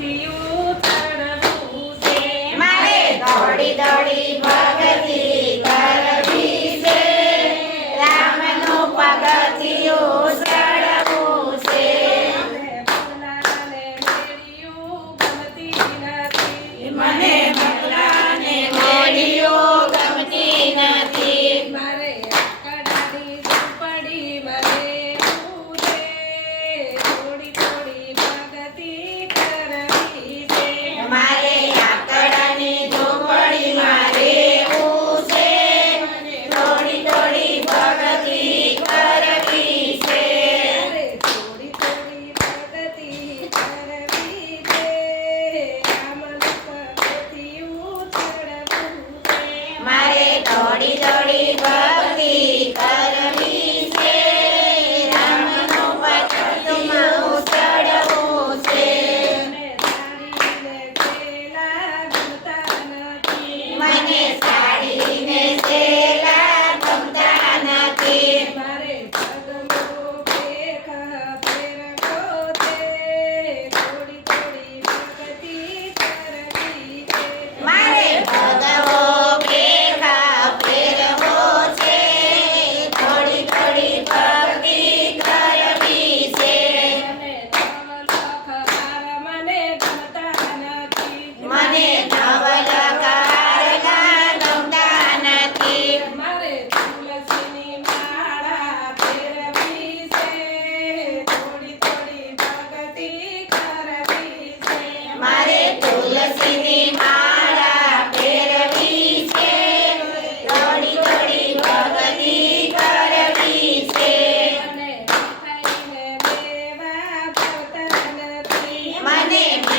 see you my name is Name.